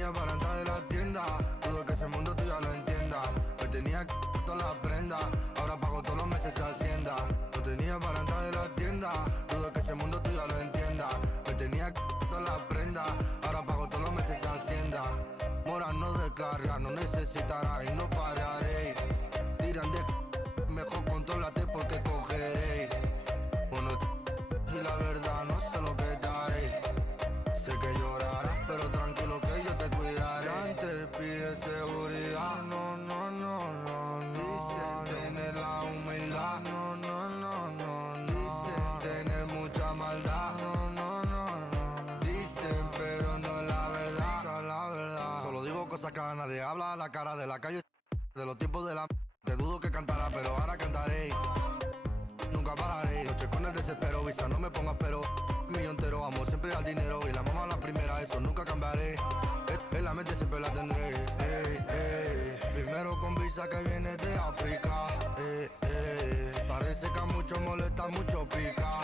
tenía para entrar de la tienda, dudo que ese mundo tú ya lo entienda. Me tenía que todas las prendas, ahora pago todos los meses Hacienda. No tenía para entrar de la tienda, dudo que ese mundo tú ya lo entienda. Me tenía que todas las prendas, ahora pago todos los meses Hacienda. Mora no descarga, no necesitará y no pararé. Tiran de mejor contrólate porque cogeré. Bueno, y la verdad no sé lo que daré. Sé que llorarás, pero tranquilo que yo te cuidaré. Antes pide seguridad, no, no, no, no, no. Dicen tener la humildad, no, no, no, no, no. Dicen tener mucha maldad, no, no, no, no. Dicen, pero no es la verdad, la verdad. Solo digo cosas que nadie habla a la cara de la calle. De los tiempos de la te dudo que cantará, pero ahora cantaré. Nunca pararé, noche con el desespero, visa no me pongas pero. Mío entero, amo siempre al dinero y la mamá la primera, eso nunca cambiaré. En la mente siempre la tendré. Primero con visa que viene de África. Parece que a muchos molesta, mucho pica.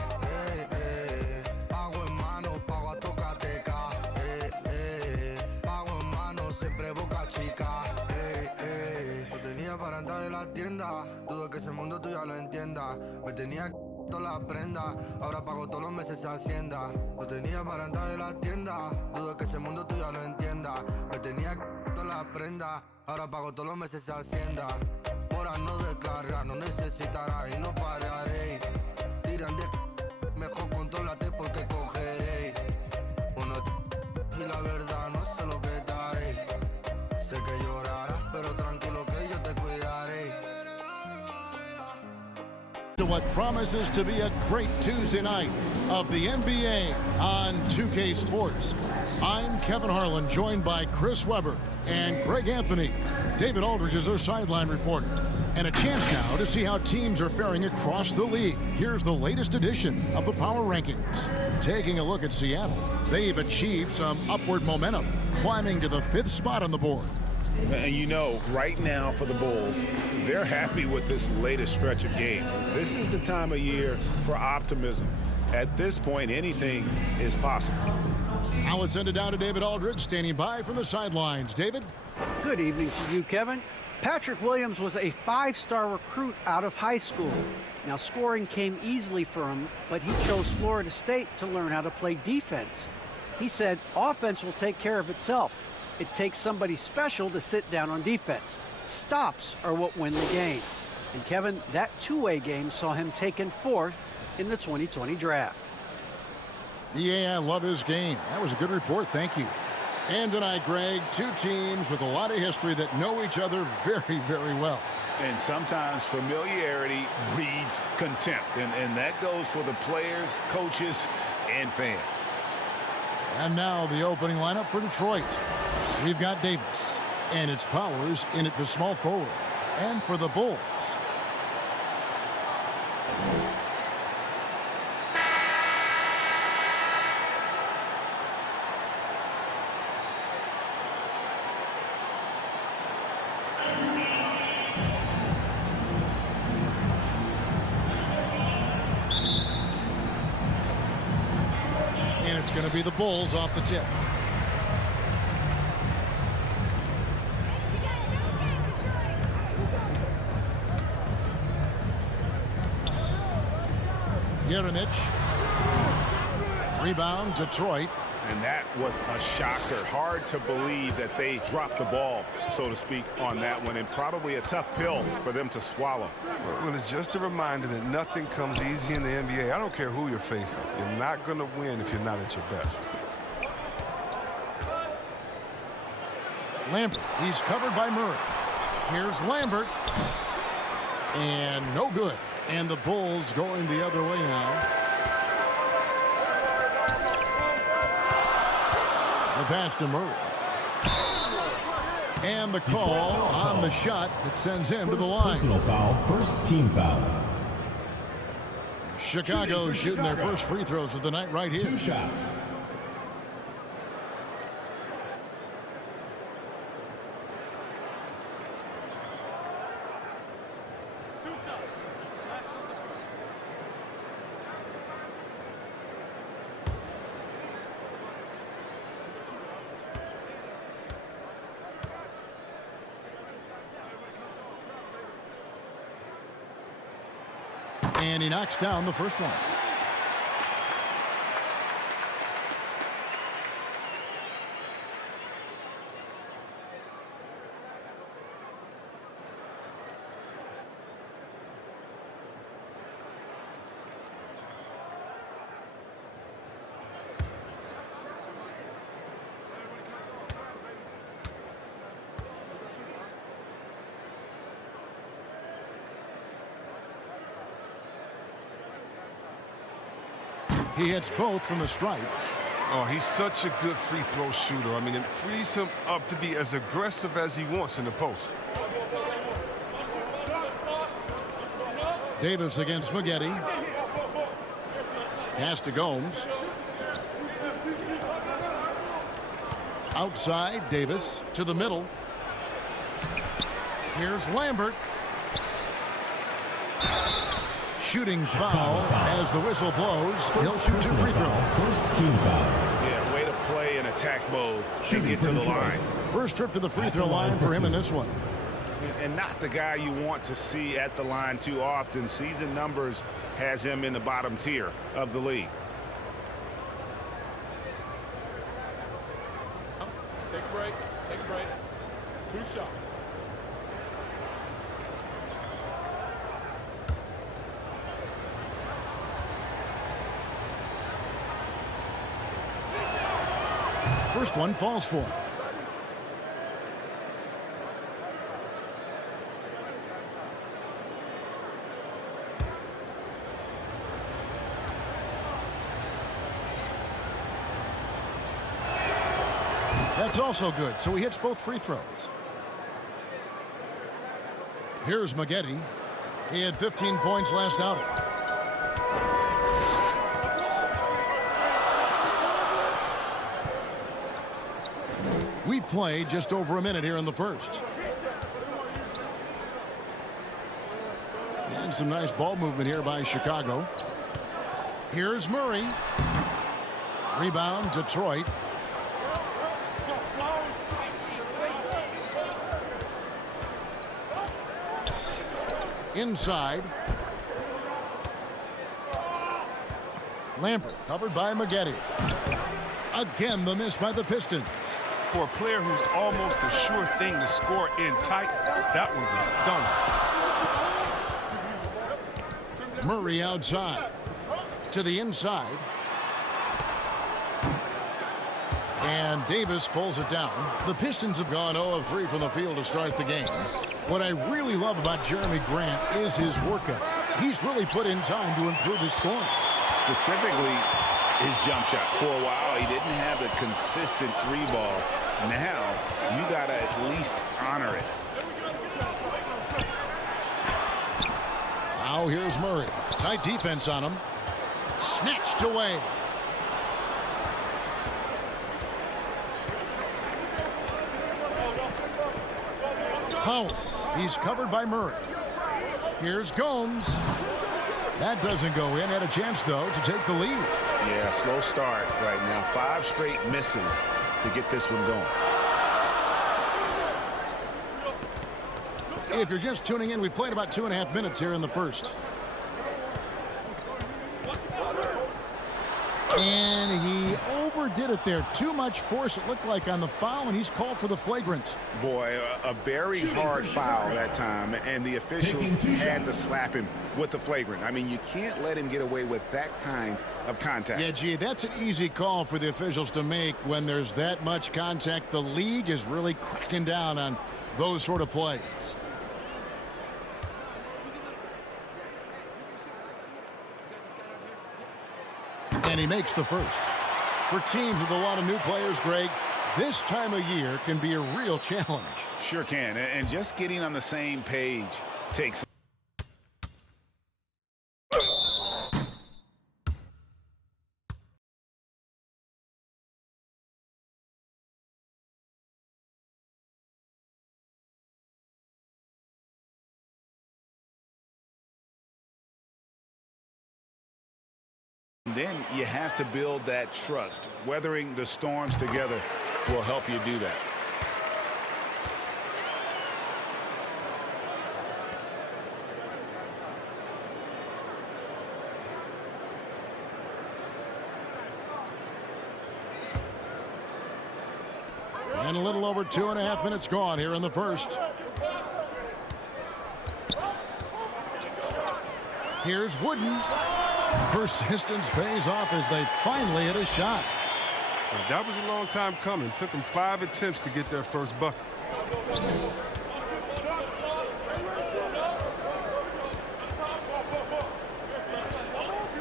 Pago en mano, pago a tocateca. Pago en mano, siempre boca chica. No tenía para entrar de la tienda, dudo que ese mundo tú ya lo entienda. Me tenía todas las prendas, ahora pago todos los meses Hacienda. No tenía para entrar de la tienda, dudo que ese mundo tú ya lo entienda. Me tenía todas las prendas, ahora pago todos los meses Hacienda. Mora no descarga, no necesitará y no pararé. Tiran de mejor contrólate porque cogeré. Bueno, y la verdad no sé lo que daré. Sé que llorarás, pero tranquilo que yo te cuidaré. To what promises to be a great Tuesday night of the NBA on 2K Sports. I'm Kevin Harlan, joined by Chris Webber and Greg Anthony. David Aldridge is our sideline reporter. And a chance now to see how teams are faring across the league. Here's the latest edition of the Power Rankings. Taking a look at Seattle, they've achieved some upward momentum, climbing to the 5th spot on the board. And you know, right now for the Bulls, they're happy with this latest stretch of game. This is the time of year for optimism. At this point, anything is possible. Now let's send it down to David Aldridge, standing by from the sidelines. David? Good evening to you, Kevin. Patrick Williams was a 5-star recruit out of high school. Now, scoring came easily for him, but he chose Florida State to learn how to play defense. He said offense will take care of itself. It takes somebody special to sit down on defense. Stops are what win the game. And Kevin, that two-way game saw him taken 4th in the 2020 draft. Yeah, I love his game. That was a good report. Thank you. And tonight, Greg, two teams with a lot of history that know each other very, very well. And sometimes familiarity breeds contempt. And that goes for the players, coaches, and fans. And now the opening lineup for Detroit. We've got Davis, and it's Powers in at the small forward. And for the Bulls, and it's going to be the Bulls off the tip. Jeremic. Rebound, Detroit. And that was a shocker. Hard to believe that they dropped the ball, so to speak, on that one. And probably a tough pill for them to swallow. Well, it's just a reminder that nothing comes easy in the NBA. I don't care who you're facing. You're not going to win if you're not at your best. Lambert. He's covered by Murray. Here's Lambert. And no good. And the Bulls going the other way now. The pass to Murray. And the call on the shot that sends him to the line. Personal foul, first team foul. Chicago shooting their first free throws of the night right here. 2 shots. And he knocks down the first one. He hits both from the stripe. Oh, he's such a good free throw shooter. I mean, it frees him up to be as aggressive as he wants in the post. Davis against Maggette. Pass to Gomes. Outside, Davis to the middle. Here's Lambert. Shooting foul as the whistle blows. He'll shoot 2 free throws. First team foul. Yeah, way to play in attack mode and get to the line. First trip to the free throw line for him in this one. And not the guy you want to see at the line too often. Season numbers has him in the bottom tier of the league. Take a break. Take a break. 2 shots. First one falls for him. That's also good, so he hits both free throws. Here's Maggette. He had 15 points last outing. We've played just over a minute here in the first. And some nice ball movement here by Chicago. Here's Murray. Rebound, Detroit. Inside. Lambert covered by Maggette. Again, the miss by the Pistons. For a player who's almost a sure thing to score in tight, that was a stunner. Murray outside. To the inside. And Davis pulls it down. The Pistons have gone 0 of 3 from the field to start the game. What I really love about Jeremy Grant is his workout. He's really put in time to improve his scoring. Specifically, his jump shot. For a while, he didn't have a consistent 3-ball. Now, you got to at least honor it. Now here's Murray. Tight defense on him. Snatched away. Holmes. He's covered by Murray. Here's Gomes. That doesn't go in. Had a chance, though, to take the lead. Yeah, slow start right now. 5 straight misses to get this one going. If you're just tuning in, we've played about 2.5 minutes here in the first. And he overdid it there. Too much force, it looked like, on the foul, and he's called for the flagrant. Boy, a very hard foul that time, and the officials had to slap him with the flagrant. I mean, you can't let him get away with that kind of contact. Yeah, gee, that's an easy call for the officials to make when there's that much contact. The league is really cracking down on those sort of plays. And he makes the first. For teams with a lot of new players, Greg, this time of year can be a real challenge. Sure can, and just getting on the same page takes. Then you have to build that trust. Weathering the storms together will help you do that. And a little over 2.5 minutes gone here in the first. Here's Wooden. Persistence pays off as they finally hit a shot. That was a long time coming. Took them 5 attempts to get their first bucket.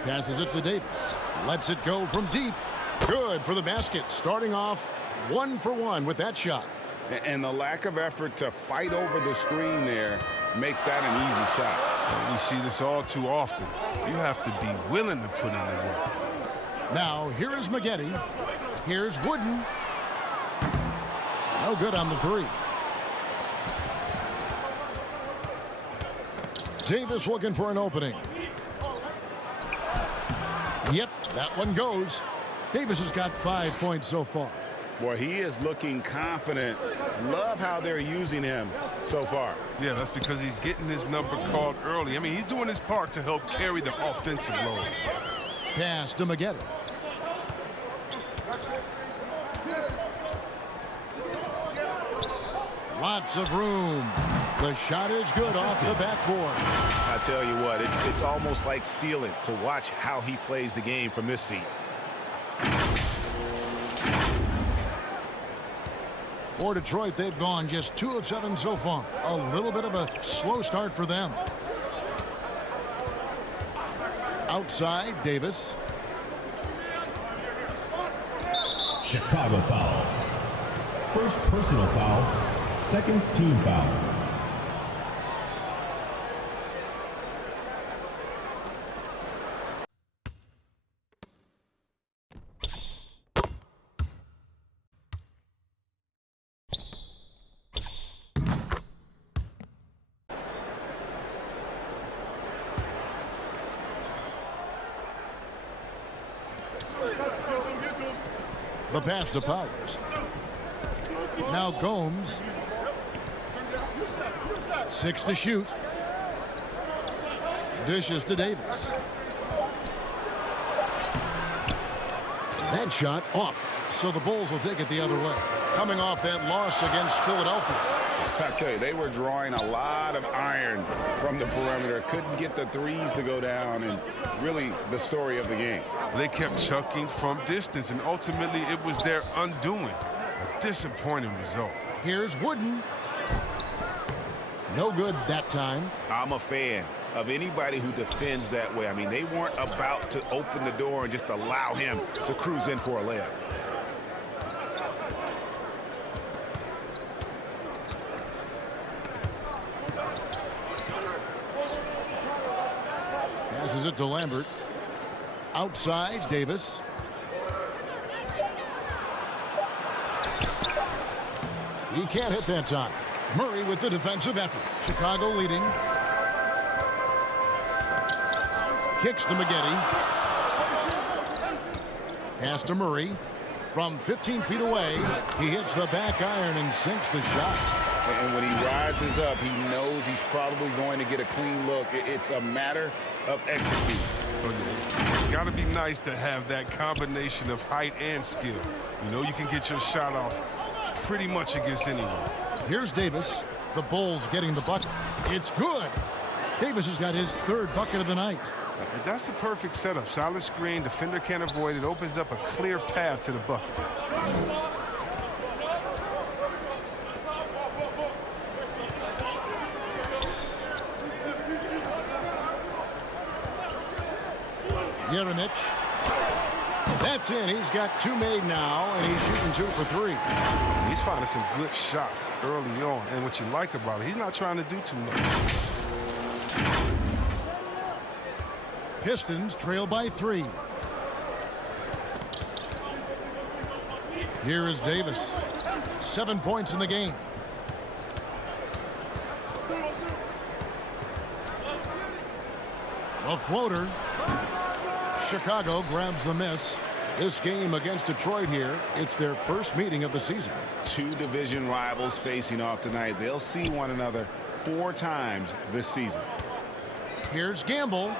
Passes it to Davis. Lets it go from deep. Good for the basket. Starting off 1 for 1 with that shot. And the lack of effort to fight over the screen there makes that an easy shot. We see this all too often. You have to be willing to put in the work. Now, here is Maggette. Here's Wooden. No good on the three. Davis looking for an opening. Yep, that one goes. Davis has got 5 points so far. Boy, he is looking confident. Love how they're using him so far. Yeah, that's because he's getting his number called early. I mean, he's doing his part to help carry the offensive load. Pass to Maggette. Lots of room. The shot is good off the backboard. I tell you what, it's almost like stealing to watch how he plays the game from this seat. For Detroit, they've gone just 2 of 7 so far. A little bit of a slow start for them. Outside, Davis. Chicago foul. First personal foul, second team foul. The pass to Powers. Now Gomes. 6 to shoot. Dishes to Davis. That shot off. So the Bulls will take it the other way. Coming off that loss against Philadelphia. I tell you, they were drawing a lot of iron from the perimeter. Couldn't get the threes to go down, and really the story of the game. They kept chucking from distance, and ultimately it was their undoing. A disappointing result. Here's Wooden. No good that time. I'm a fan of anybody who defends that way. I mean, they weren't about to open the door and just allow him to cruise in for a layup. Passes it to Lambert. Outside, Davis. He can't hit that time. Murray with the defensive effort. Chicago leading. Kicks to Maggette. Pass to Murray. From 15 feet away, he hits the back iron and sinks the shot. And when he rises up, he knows he's probably going to get a clean look. It's a matter of executing. It's got to be nice to have that combination of height and skill. You know you can get your shot off pretty much against anyone. Here's Davis. The Bulls getting the bucket. It's good. Davis has got his 3rd bucket of the night. And that's a perfect setup. Solid screen, defender can't avoid it. Opens up a clear path to the bucket. Jeremic. That's in. He's got 2 made now, and he's shooting 2 for 3. He's finding some good shots early on. And what you like about it, he's not trying to do too much. Pistons trail by 3. Here is Davis. 7 points in the game. A floater. Chicago grabs the miss. This game against Detroit here, it's their first meeting of the season. 2 division rivals facing off tonight. They'll see one another 4 times this season. Here's Gamble.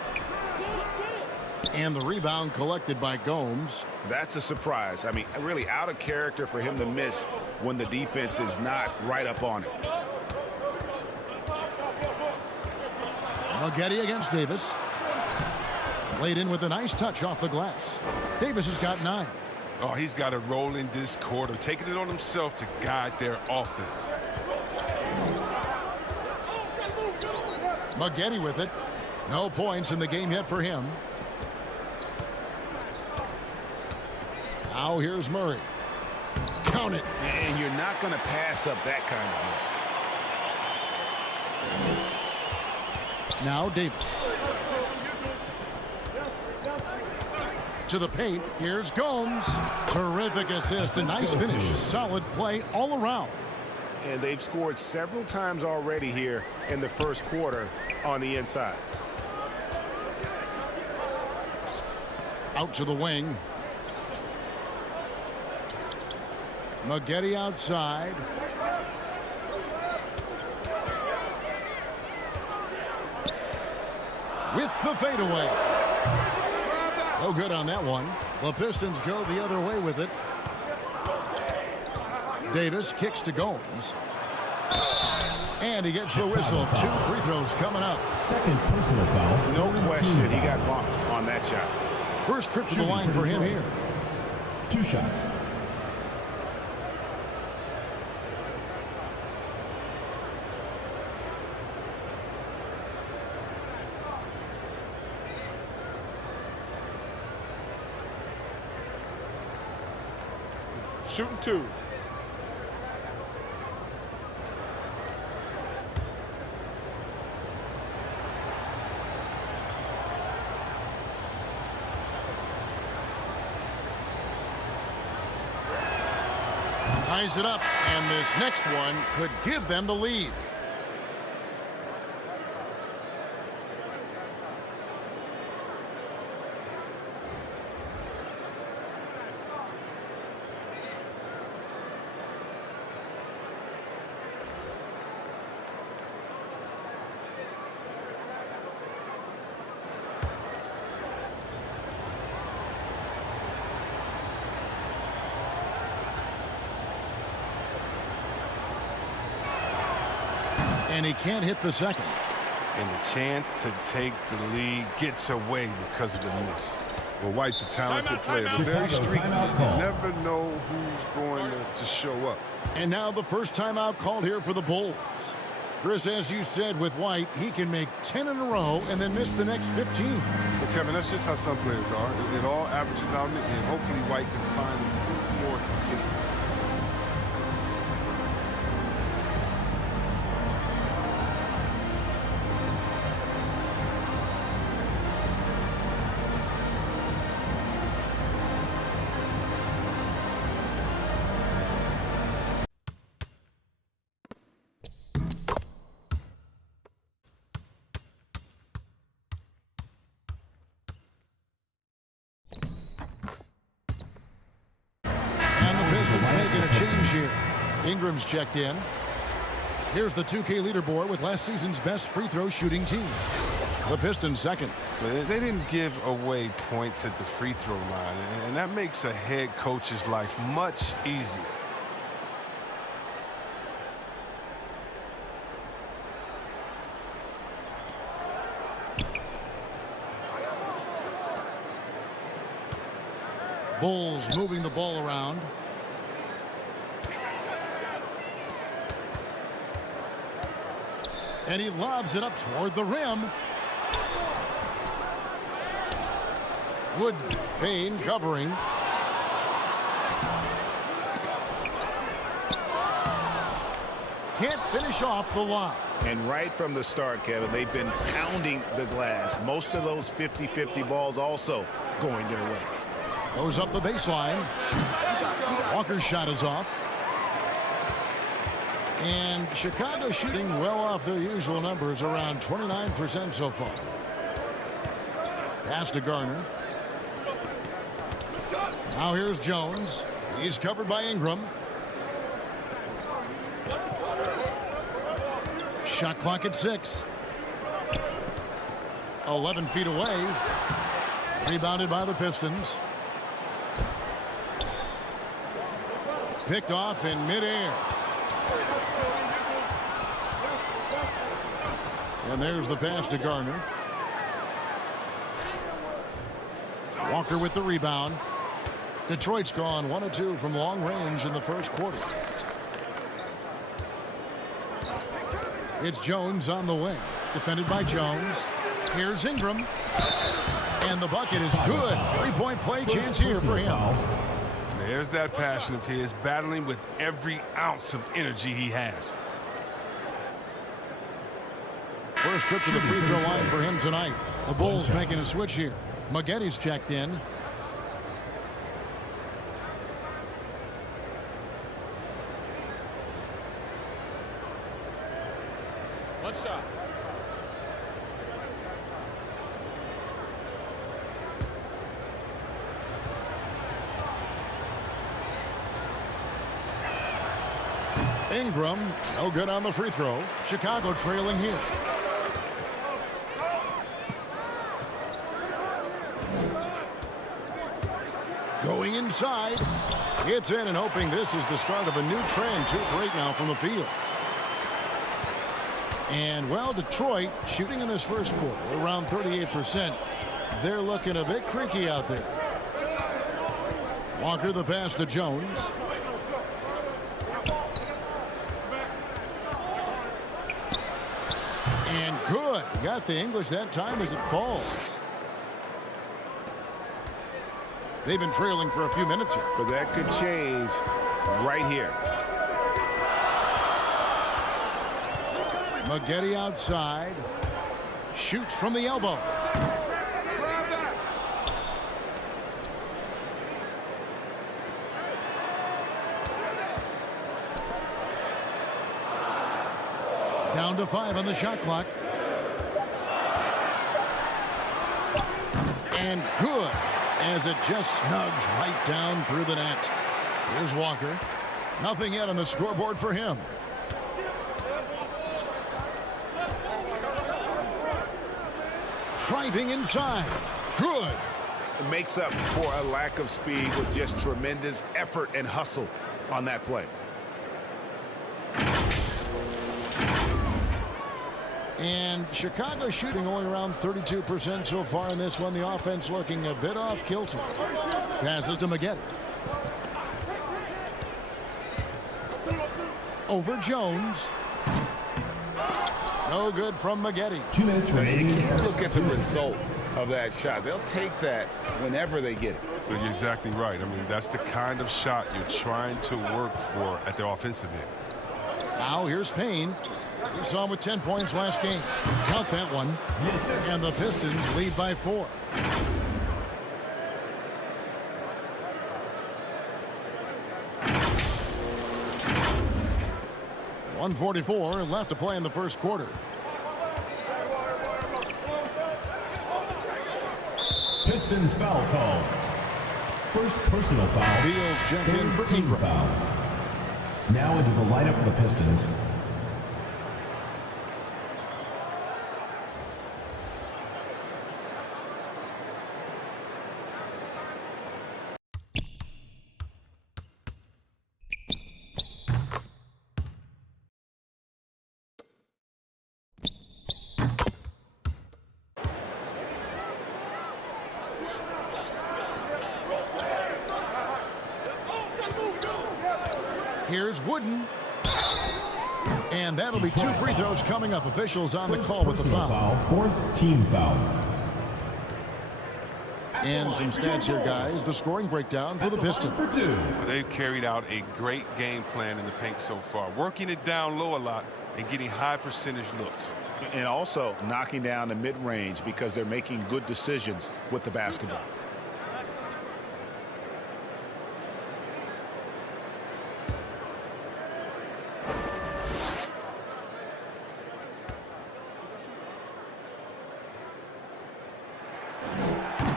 And the rebound collected by Gomes. That's a surprise. I mean, really out of character for him to miss when the defense is not right up on it. Getty against Davis. Laid in with a nice touch off the glass. Davis has got 9. Oh, he's got to roll in this quarter, taking it on himself to guide their offense. Getty with it. No points in the game yet for him. Now here's Murray. Count it. And you're not going to pass up that kind of move. Now Davis. To the paint. Here's Gomes. Terrific assist. A nice finish. Solid play all around. And they've scored several times already here in the first quarter on the inside. Out to the wing. Getty outside. With the fadeaway. No good on that one. The Pistons go the other way with it. Davis kicks to Gomes. And he gets the whistle. 2 free throws coming up. Second personal foul. No question he got bumped on that shot. First trip to the line for him here. 2 shots. Shooting 2. Ties it up, and this next one could give them the lead. And he can't hit the second. And the chance to take the lead gets away because of the miss. Well, White's a talented player, but very streaky. You never know who's going to show up. And now the first timeout called here for the Bulls. Chris, as you said with White, he can make 10 in a row and then miss the next 15. Well, Kevin, that's just how some players are. It all averages out, and hopefully White can find a little more consistency. Making a change here. Ingram's checked in. Here's the 2K leaderboard with last season's best free throw shooting team. The Pistons second. They didn't give away points at the free throw line, and that makes a head coach's life much easier. Bulls moving the ball around. And he lobs it up toward the rim. Wood, Payne covering. Can't finish off the lob. And right from the start, Kevin, they've been pounding the glass. Most of those 50-50 balls also going their way. Goes up the baseline. Walker's shot is off. And Chicago shooting well off their usual numbers, around 29% so far. Pass to Garner. Now here's Jones. He's covered by Ingram. Shot clock at 6. 11 feet away. Rebounded by the Pistons. Picked off in midair. And there's the pass to Garner. Walker with the rebound. Detroit's gone 1 of 2 from long range in the first quarter. It's Jones on the wing. Defended by Jones. Here's Ingram. And the bucket is good. 3-point play chance here for him. There's that passion of his, battling with every ounce of energy he has. First trip to the free throw line for him tonight. The Bulls making a switch here. Maggetti's checked in. One shot. Ingram, no good on the free throw. Chicago trailing here. Going inside. It's in and hoping this is the start of a new trend. 2 for 8 now from the field. And, well, Detroit shooting in this first quarter around 38%. They're looking a bit creaky out there. Walker the pass to Jones. And good. Got the English that time as it falls. They've been trailing for a few minutes here. But that could change right here. Maggetti outside. Shoots from the elbow. Down to 5 on the shot clock. And good, as it just snugs right down through the net. Here's Walker. Nothing yet on the scoreboard for him. Driving inside. Good. It makes up for a lack of speed with just tremendous effort and hustle on that play. And Chicago shooting only around 32% so far in this one. The offense looking a bit off kilter. Passes to Maggetti. Over Jones. No good from Maggetti. 2 minutes remaining. You can't look at the result of that shot. They'll take that whenever they get it. But you're exactly right. I mean, that's the kind of shot you're trying to work for at the offensive end. Now here's Payne. We saw him with 10 points last game. Count that one. And the Pistons lead by 4. .144 left to play in the first quarter. Pistons foul call. First personal foul. Beals checked in for Team Ingram. foul. Now into the lineup for the Pistons. Here's Wooden. And that'll be 2 free throws coming up. Officials on the call with the foul. Fourth team foul. And some stats here, guys. The scoring breakdown for the Pistons. They've carried out a great game plan in the paint so far, working it down low a lot and getting high percentage looks. And also knocking down the mid-range because they're making good decisions with the basketball.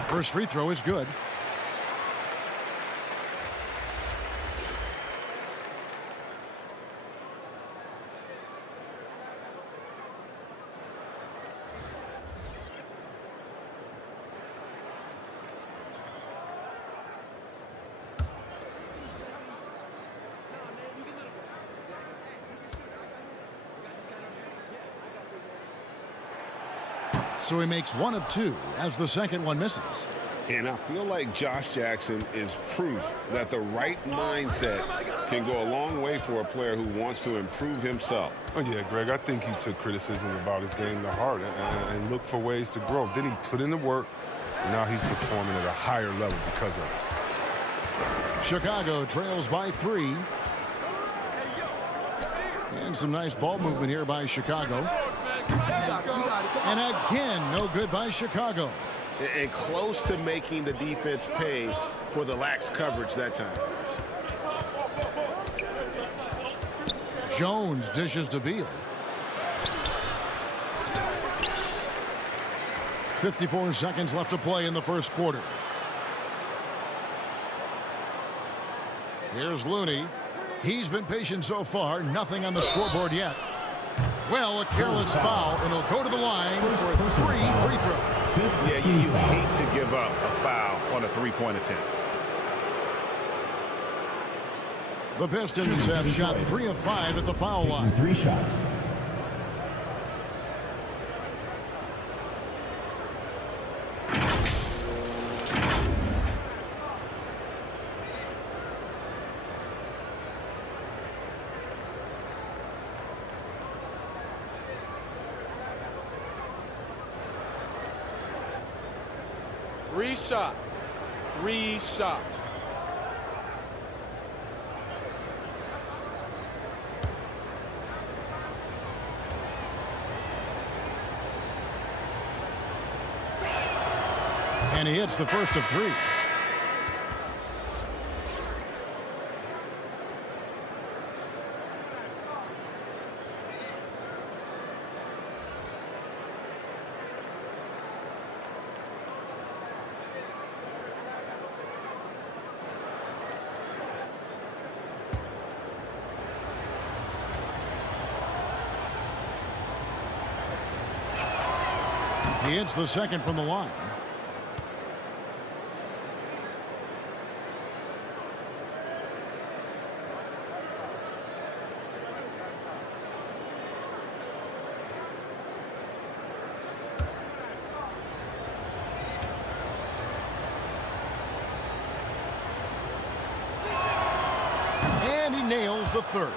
First free throw is good. So he makes 1 of 2 as the second one misses. And I feel like Josh Jackson is proof that the right mindset can go a long way for a player who wants to improve himself. Oh, yeah, Greg, I think he took criticism about his game to heart and looked for ways to grow. Then he put in the work, and now he's performing at a higher level because of it. Chicago trails by 3. And some nice ball movement here by Chicago. And again, no good by Chicago. And close to making the defense pay for the lax coverage that time. Jones dishes to Beal. 54 seconds left to play in the first quarter. Here's Looney. He's been patient so far. Nothing on the scoreboard yet. Well, a careless foul, and he'll go to the line for 3 free throws. Yeah, you hate to give up a foul on a three-point attempt. The Pistons have shot 3 of 5 at the foul line. 3 shots. Three shots. 3 shots. And he hits the first of 3. He hits the second from the line. And he nails the third.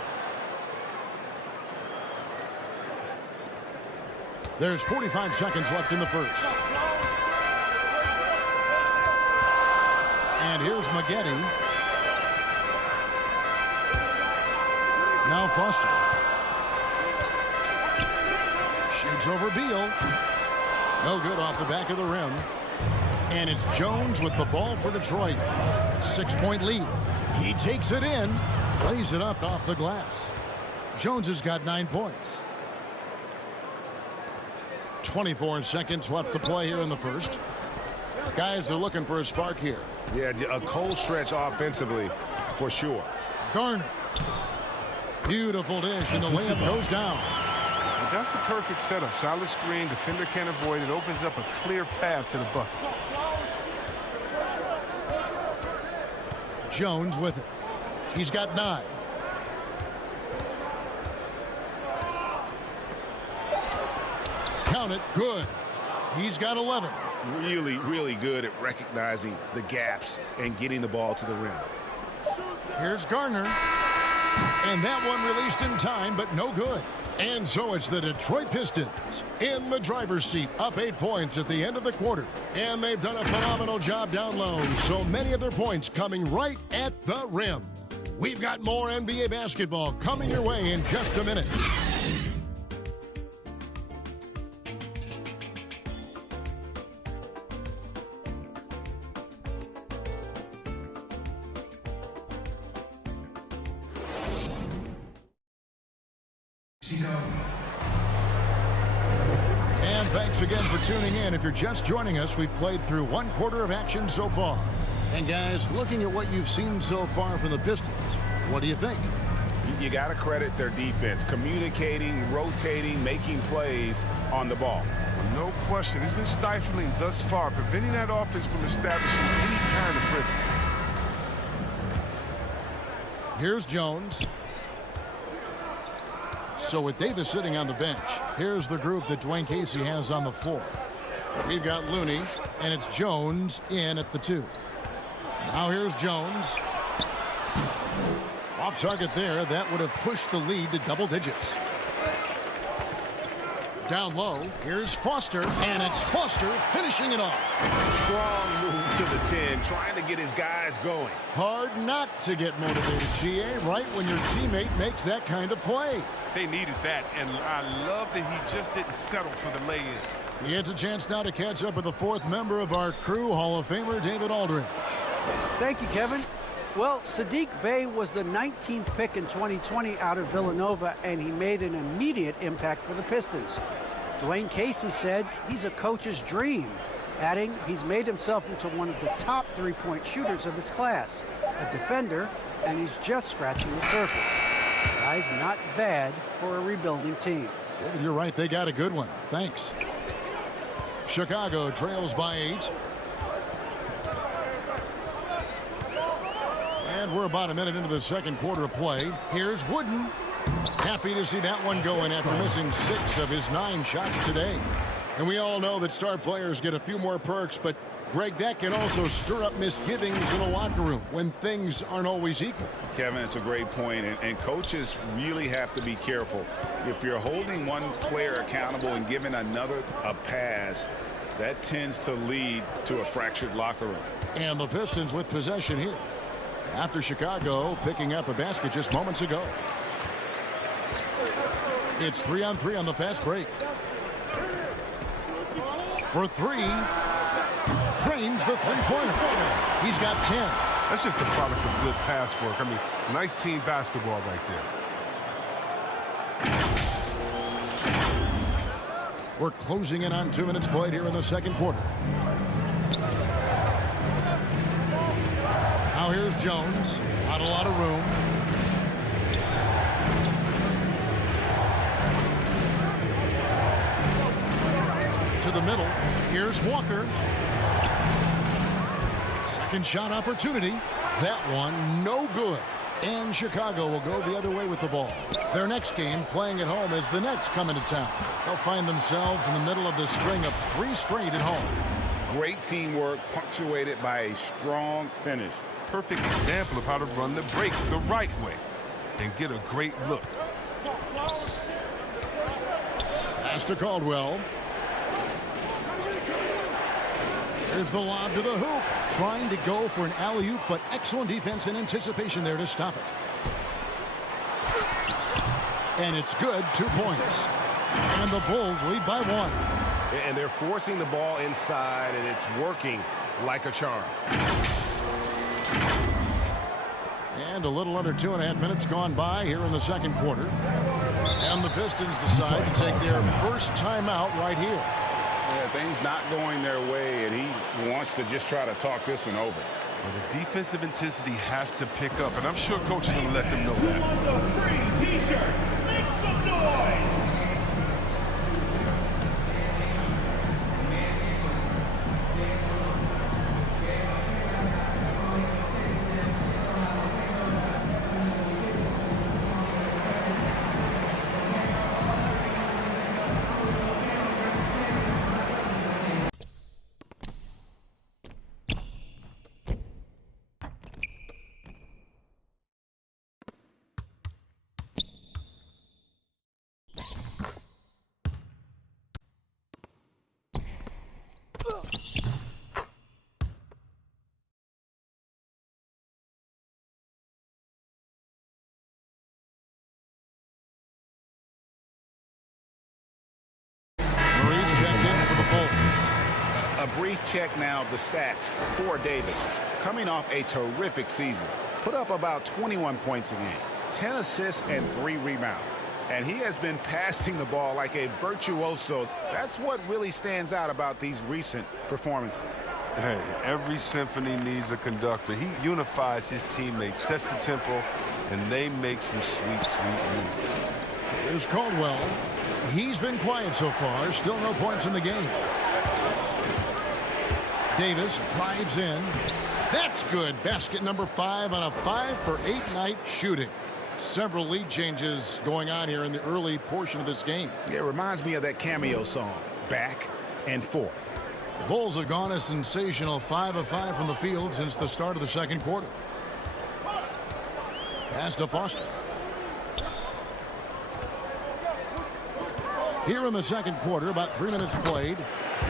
There's 45 seconds left in the first. And here's Maggette. Now Foster. Shoots over Beal. No good off the back of the rim. And it's Jones with the ball for Detroit. 6-point lead. He takes it in. Lays it up off the glass. Jones has got 9 points. 24 seconds left to play here in the first. Guys are looking for a spark here. Yeah, a cold stretch offensively for sure. Garner. Beautiful dish, and the layup goes down. And that's a perfect setup. Solid screen, defender can't avoid it. Opens up a clear path to the bucket. Jones with it. He's got 9. Count it. Good. He's got 11. Really, really good at recognizing the gaps and getting the ball to the rim. Here's Garner. And that one released in time, but no good. And so it's the Detroit Pistons in the driver's seat, up 8 points at the end of the quarter. And they've done a phenomenal job down low. So many of their points coming right at the rim. We've got more NBA basketball coming your way in just a minute. And thanks again for tuning in. If you're just joining us, we've played through 1 quarter of action so far. And guys, looking at what you've seen so far from the Pistons, what do you think? You got to credit their defense, communicating, rotating, making plays on the ball. No question. It's been stifling thus far, preventing that offense from establishing any kind of rhythm. Here's Jones. So with Davis sitting on the bench, here's the group that Dwayne Casey has on the floor. We've got Looney, and it's Jones in at the 2. Now here's Jones. Off target there. That would have pushed the lead to double digits. Down low, here's Foster, and it's Foster finishing it off. Strong move to the 10, trying to get his guys going. Hard not to get motivated, GA, right when your teammate makes that kind of play. They needed that, and I love that he just didn't settle for the lay-in. He gets a chance now to catch up with the 4th member of our crew, Hall of Famer David Aldridge. Thank you, Kevin. Well, Sadiq Bey was the 19th pick in 2020 out of Villanova, and he made an immediate impact for the Pistons. Dwayne Casey said he's a coach's dream, adding he's made himself into one of the top three-point shooters of his class, a defender, and he's just scratching the surface. Guy's not bad for a rebuilding team. David, you're right. They got a good one. Thanks. Chicago trails by 8. And we're about a minute into the second quarter of play. Here's Wooden. Happy to see that one going after missing 6 of his 9 shots today. And we all know that star players get a few more perks, but Greg, that can also stir up misgivings in a locker room when things aren't always equal. Kevin, it's a great point, and coaches really have to be careful. If you're holding one player accountable and giving another a pass, that tends to lead to a fractured locker room. And the Pistons with possession here after Chicago picking up a basket just moments ago. It's 3-on-3 on the fast break. For 3, drains the three-pointer. He's got 10. That's just the product of good pass work. I mean, nice team basketball right there. We're closing in on 2 minutes played here in the second quarter. Now here's Jones. Not a lot of room. To the middle. Here's Walker. Second shot opportunity. That one no good. And Chicago will go the other way with the ball. Their next game, playing at home, as the Nets come into town. They'll find themselves in the middle of this string of 3 straight at home. Great teamwork punctuated by a strong finish. Perfect example of how to run the break the right way and get a great look. Pass to Caldwell. There's the lob to the hoop. Trying to go for an alley-oop, but excellent defense and anticipation there to stop it. And it's good. 2 points. And the Bulls lead by 1. And they're forcing the ball inside, and it's working like a charm. And a little under 2.5 minutes gone by here in the second quarter. And the Pistons decide to take their first timeout right here. Yeah, things not going their way, and he wants to just try to talk this one over. Well, the defensive intensity has to pick up, and I'm sure coach is going to let them know that. Who wants a free t-shirt? Make some noise! A brief check now of the stats for Davis. Coming off a terrific season. Put up about 21 points a game, 10 assists and 3 rebounds. And he has been passing the ball like a virtuoso. That's what really stands out about these recent performances. Hey, every symphony needs a conductor. He unifies his teammates, sets the tempo, and they make some sweet, sweet moves. Here's Caldwell. He's been quiet so far. Still no points in the game. Davis drives in. That's good. Basket number 5 on a 5-for-8 night shooting. Several lead changes going on here in the early portion of this game. It reminds me of that Cameo song, Back and Forth. The Bulls have gone a sensational 5 of 5 from the field since the start of the second quarter. Pass to Foster. Here in the second quarter, about 3 minutes played.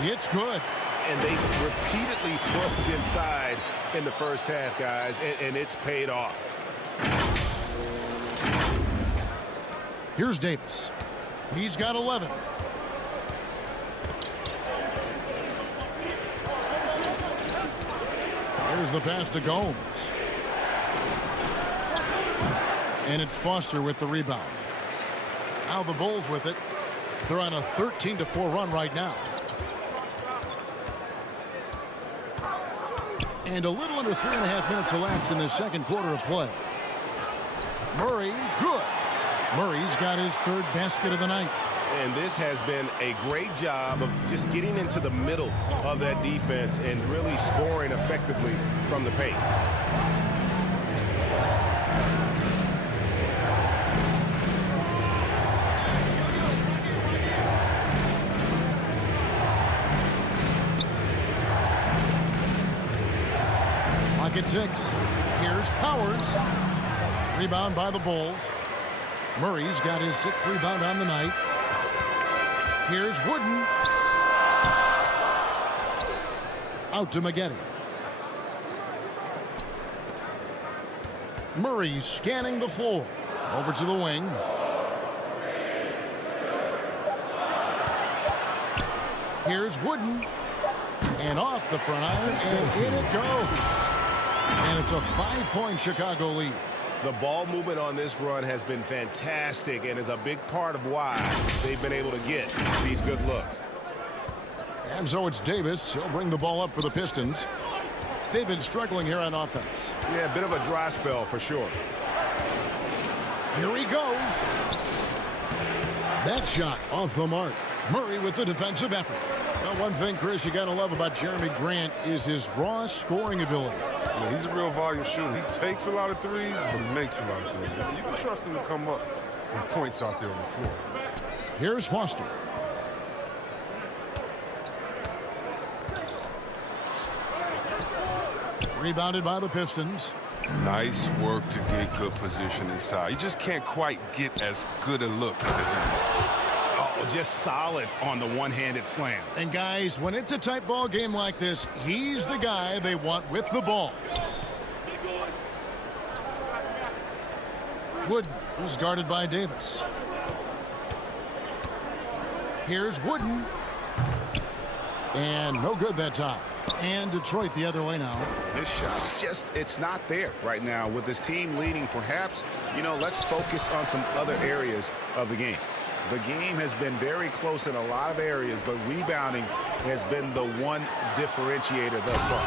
It's good. And they repeatedly probed inside in the first half, guys, and it's paid off. Here's Davis. He's got 11. Here's the pass to Gomes. And it's Foster with the rebound. Now the Bulls with it. They're on a 13-4 run right now. And a little under 3.5 minutes elapsed in the second quarter of play. Murray, good. Murray's got his third basket of the night. And this has been a great job of just getting into the middle of that defense and really scoring effectively from the paint. Lock at 6. Here's Powers. Rebound by the Bulls. Murray's got his 6th rebound on the night. Here's Wooden. Out to Maggette. Murray scanning the floor. Over to the wing. Here's Wooden. And off the front iron, and in it goes. And it's a 5-point Chicago lead. The ball movement on this run has been fantastic and is a big part of why they've been able to get these good looks. And so it's Davis. He'll bring the ball up for the Pistons. They've been struggling here on offense. Yeah, a bit of a dry spell for sure. Here he goes. That shot off the mark. Murray with the defensive effort. Well, one thing, Chris, you got to love about Jeremy Grant is his raw scoring ability. Yeah, he's a real volume shooter. He takes a lot of threes, but makes a lot of threes. You can trust him to come up with points out there on the floor. Here's Foster. Rebounded by the Pistons. Nice work to get good position inside. You just can't quite get as good a look as he wants. Oh, just solid on the one-handed slam. And guys, when it's a tight ball game like this, he's the guy they want with the ball. Wood is guarded by Davis. Here's Wooden. And no good that time. And Detroit the other way now. This shot's just, it's not there right now. With this team leading, perhaps, let's focus on some other areas of the game. The game has been very close in a lot of areas, but rebounding has been the one differentiator thus far.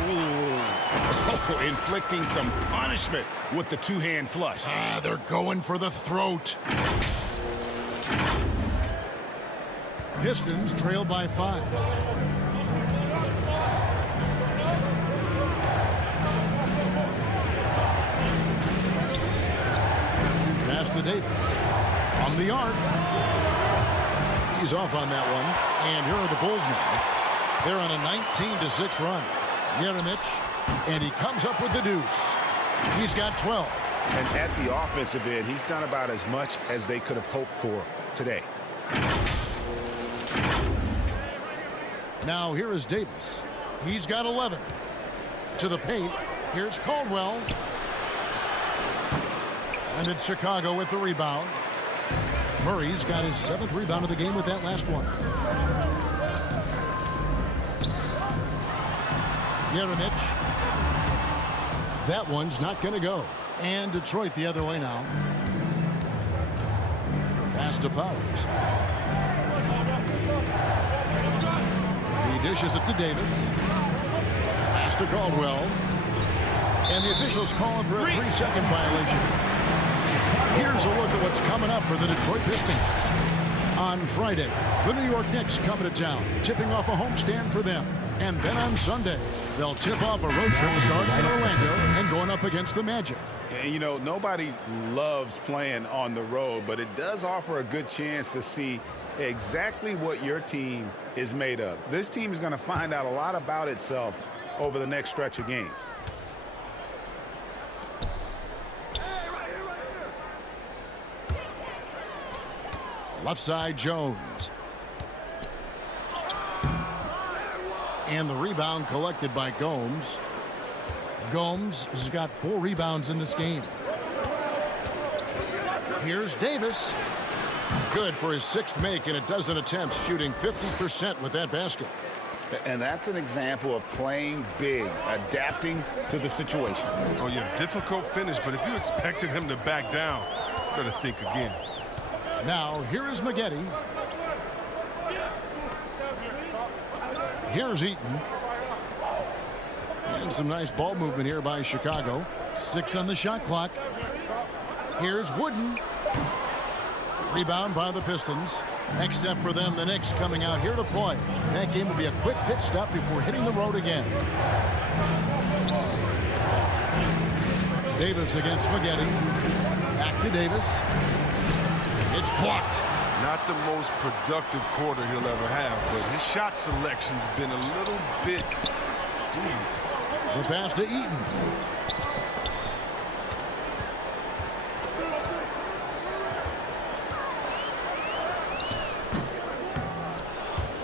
Oh, inflicting some punishment with the two-hand flush. They're going for the throat. Pistons trail by 5. Pass to Davis. From the arc. He's off on that one. And here are the Bulls now. They're on a 19-6 run. Jeremic, and he comes up with the deuce. He's got 12. And at the offensive end, he's done about as much as they could have hoped for today. Now here is Davis. He's got 11. To the paint. Here's Caldwell. And it's Chicago with the rebound. Murray's got his 7th rebound of the game with that last one. Jeremic. That one's not going to go. And Detroit the other way now. Pass to Powers. He dishes it to Davis. Pass to Caldwell. And the officials calling for a 3-second violation. Here's a look at what's coming up for the Detroit Pistons. On Friday, the New York Knicks coming to town, tipping off a homestand for them. And then on Sunday, they'll tip off a road trip starting in Orlando and going up against the Magic. And, you know, nobody loves playing on the road, but it does offer a good chance to see exactly what your team is made of. This team is going to find out a lot about itself over the next stretch of games. Left side, Jones. And the rebound collected by Gomes. Gomes has got 4 rebounds in this game. Here's Davis. Good for his 6th make in a dozen attempts, shooting 50% with that basket. And that's an example of playing big, adapting to the situation. Oh, yeah, difficult finish, but if you expected him to back down, better think again. Now, here is Maggette. Here's Eaton. And some nice ball movement here by Chicago. 6 on the shot clock. Here's Wooden. Rebound by the Pistons. Next up for them, the Knicks coming out here to play. That game will be a quick pit stop before hitting the road again. Davis against Maggette. Back to Davis. It's blocked. Not the most productive quarter he'll ever have, but his shot selection's been a little bit dubious. The pass to Eaton.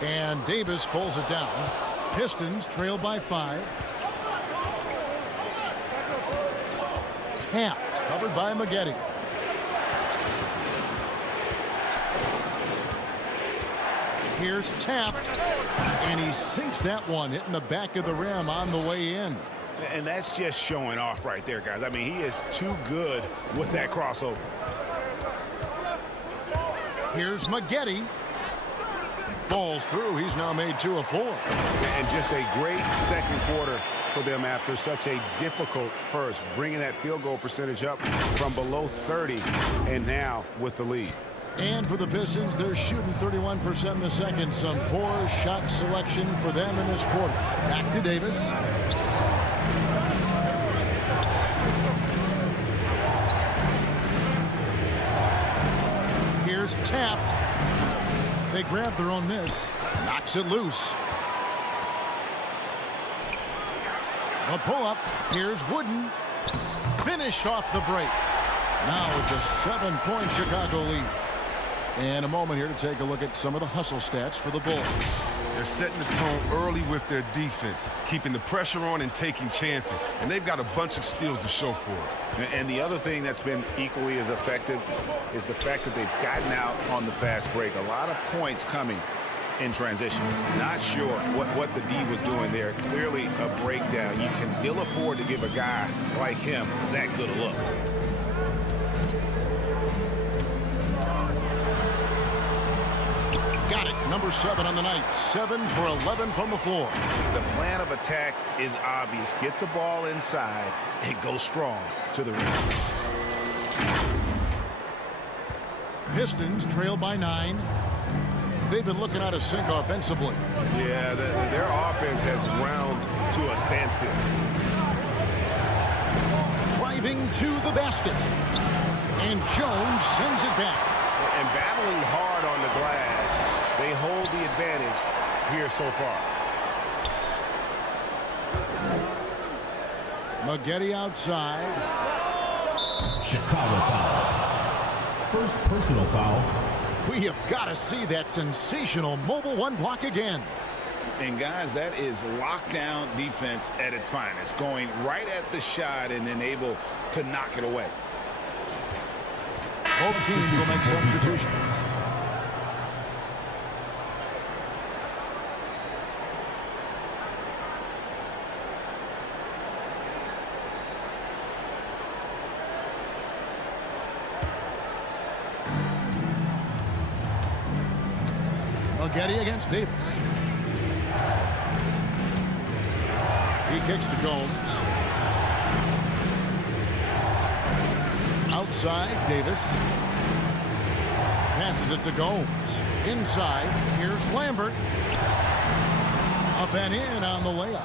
And Davis pulls it down. Pistons trail by 5. Tapped, covered by Maggette. Here's Taft, and he sinks that one, hitting the back of the rim on the way in. And that's just showing off right there, guys. I mean, he is too good with that crossover. Here's Maggette. Falls through. He's now made 2 of 4. And just a great second quarter for them after such a difficult first, bringing that field goal percentage up from below 30 and now with the lead. And for the Pistons, they're shooting 31% in the second. Some poor shot selection for them in this quarter. Back to Davis. Here's Taft. They grab their own miss. Knocks it loose. The pull-up. Here's Wooden. Finished off the break. Now it's a 7-point Chicago lead. And a moment here to take a look at some of the hustle stats for the Bulls. They're setting the tone early with their defense, keeping the pressure on and taking chances. And they've got a bunch of steals to show for it. And the other thing that's been equally as effective is the fact that they've gotten out on the fast break. A lot of points coming in transition. Not sure what the D was doing there. Clearly a breakdown. You can ill afford to give a guy like him that good a look. Got it. Number 7 on the night. 7 for 11 from the floor. The plan of attack is obvious. Get the ball inside and go strong to the rim. Pistons trail by 9. They've been looking out of sync offensively. Yeah, their offense has ground to a standstill. Driving to the basket. And Jones sends it back. And battling hard on the glass, they hold the advantage here so far. Maggette outside. Chicago foul. First personal foul. We have got to see that sensational mobile 1 block again. And guys, that is lockdown defense at its finest. Going right at the shot and then able to knock it away. Both teams will make substitutions. Maggette against Davis. He kicks to Gomes. Outside, Davis. Passes it to Gomes. Inside, here's Lambert. Up and in on the layup.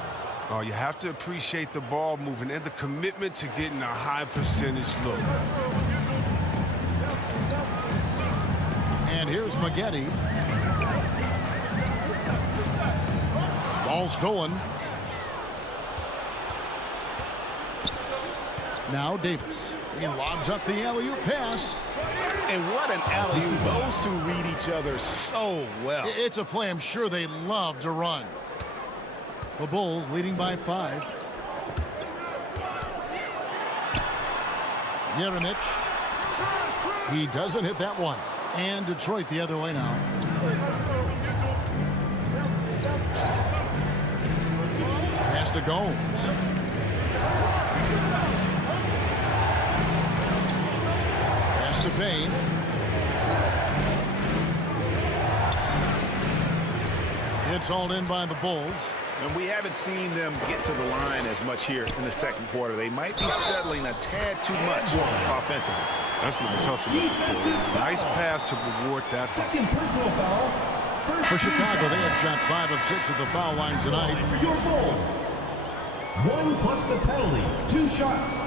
Oh, you have to appreciate the ball moving and the commitment to getting a high percentage look. And here's Maggette. Ball stolen. Now Davis. He lobs up the alley-oop pass. And what an alley-oop. Those two read each other so well. It's a play I'm sure they love to run. The Bulls leading by 5. Jeremic. He doesn't hit that one. And Detroit the other way now. Pass to Gomes. Pass to Payne. It's hauled in by the Bulls. And we haven't seen them get to the line as much here in the second quarter. They might be settling a tad too much offensively. That's nice hustle. Nice pass to reward that. Second personal foul. For Chicago, they have shot 5 of 6 at the foul line tonight. For your Bulls. 1 plus the penalty. 2 shots.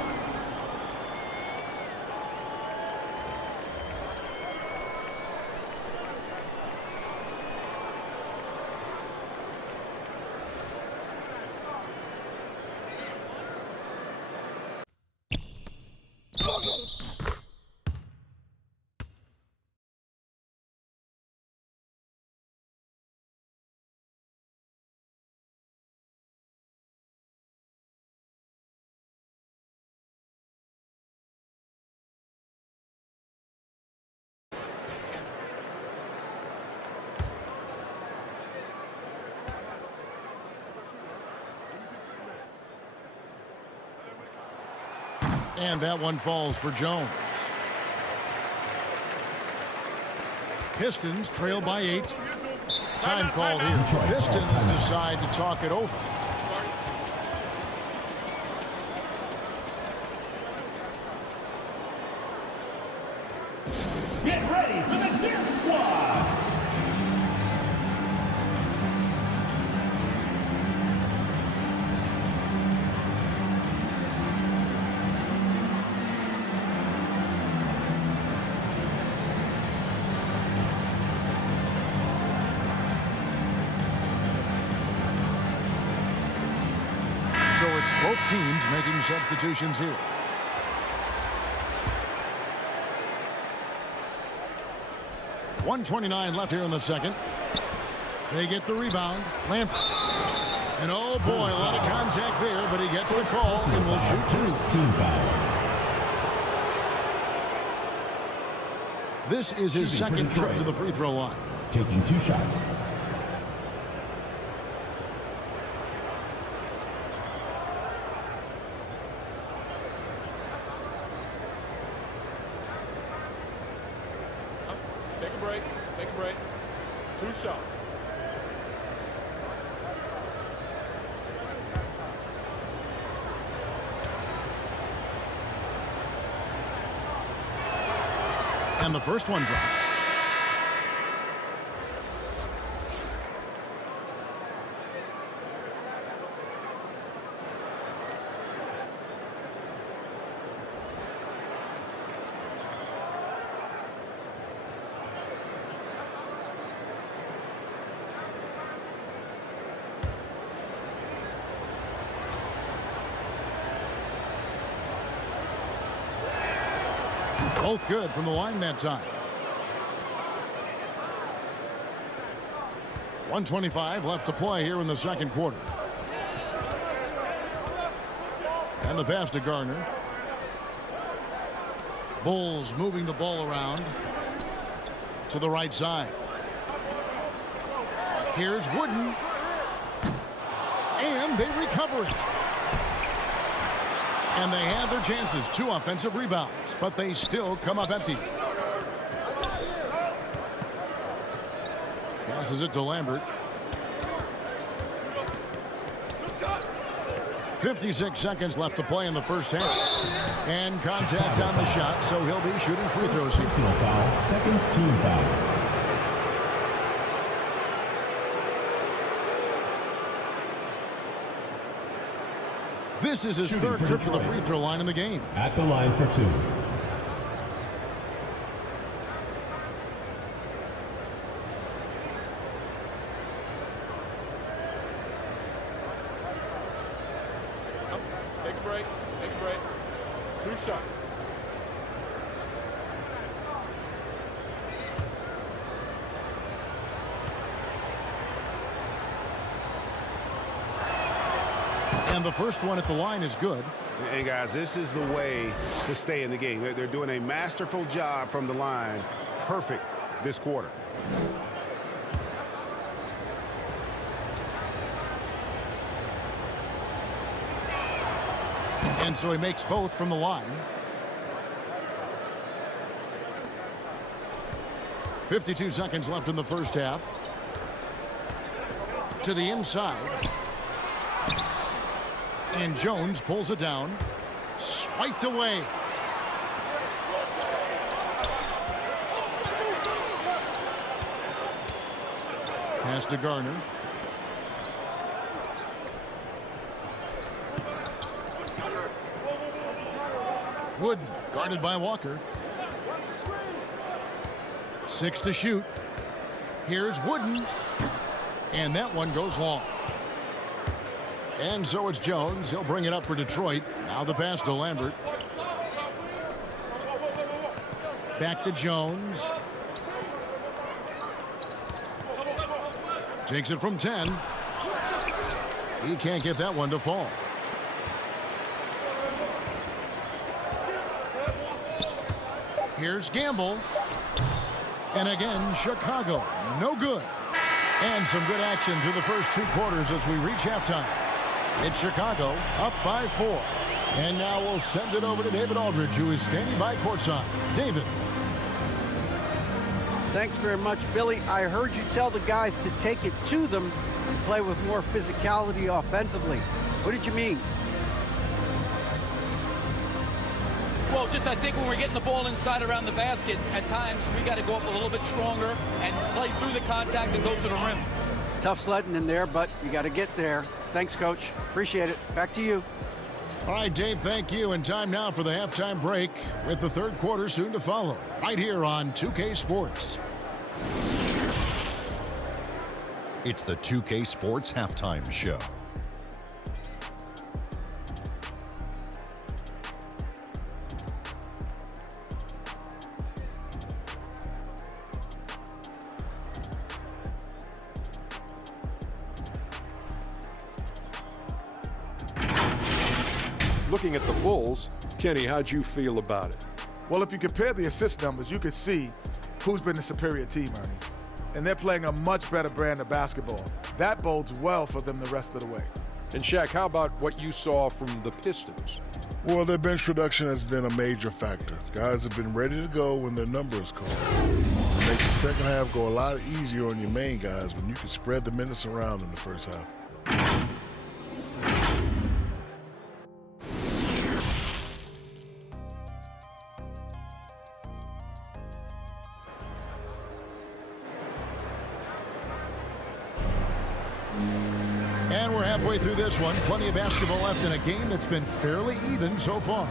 And that one falls for Jones. Pistons trail by 8. Time called here. Pistons decide to talk it over. Get ready for the Death Squad. So it's both teams making substitutions here. .129 left here in the second. They get the rebound. Lampert. And oh boy, a lot of contact there, but he gets the call and will shoot 2. Team foul. This is his second trip to the free throw line. Taking 2 shots. Take a break. Take a break. 2 shots. And the first one drops. Both good from the line that time. 1:25 left to play here in the second quarter. And the pass to Garner. Bulls moving the ball around to the right side. Here's Wooden. And they recover it. And they had their chances. 2 offensive rebounds, but they still come up empty. Passes it to Lambert. 56 seconds left to play in the first half. And contact on the shot, so he'll be shooting free throws here. Personal foul. Second team foul. This is his third trip to the free throw line in the game. At the line for 2. Take a break. Take a break. 2 shots. And the first one at the line is good. And guys, this is the way to stay in the game. They're doing a masterful job from the line. Perfect this quarter. And so he makes both from the line. 52 seconds left in the first half. To the inside. And Jones pulls it down. Swiped away. Pass to Garner. Wooden guarded by Walker. 6 to shoot. Here's Wooden. And that one goes long. And so it's Jones. He'll bring it up for Detroit. Now the pass to Lambert. Back to Jones. Takes it from 10. He can't get that one to fall. Here's Gamble. And again, Chicago. No good. And some good action through the first 2 quarters as we reach halftime. It's Chicago up by 4. And now we'll send it over to David Aldridge, who is standing by courtside. David. Thanks very much, Billy. I heard you tell the guys to take it to them and play with more physicality offensively. What did you mean? Well, just I think when we're getting the ball inside around the basket, at times we got to go up a little bit stronger and play through the contact and go to the rim. Tough sledding in there, but you got to get there. Thanks, Coach. Appreciate it. Back to you. All right, Dave, thank you. And time now for the halftime break with the third quarter soon to follow right here on 2K Sports. It's the 2K Sports Halftime Show. Looking at the Bulls, Kenny, how'd you feel about it? Well, if you compare the assist numbers, you could see who's been the superior team, Ernie. And they're playing a much better brand of basketball. That bodes well for them the rest of the way. And Shaq, how about what you saw from the Pistons? Well, their bench production has been a major factor. Guys have been ready to go when their number is called. It makes the second half go a lot easier on your main guys when you can spread the minutes around in the first half. And we're halfway through this one. Plenty of basketball left in a game that's been fairly even so far.